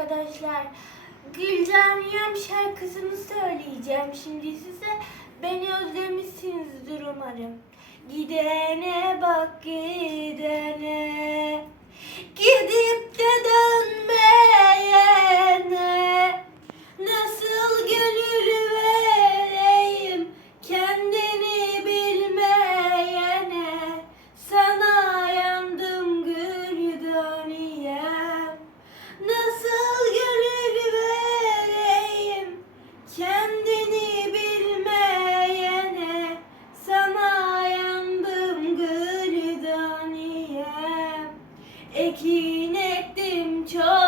arkadaşlar. Gülcan Yam şarkısını söyleyeceğim şimdi size. Beni özlemişsinizdir umarım. Gidene bak gidene. Ekin ektim çok.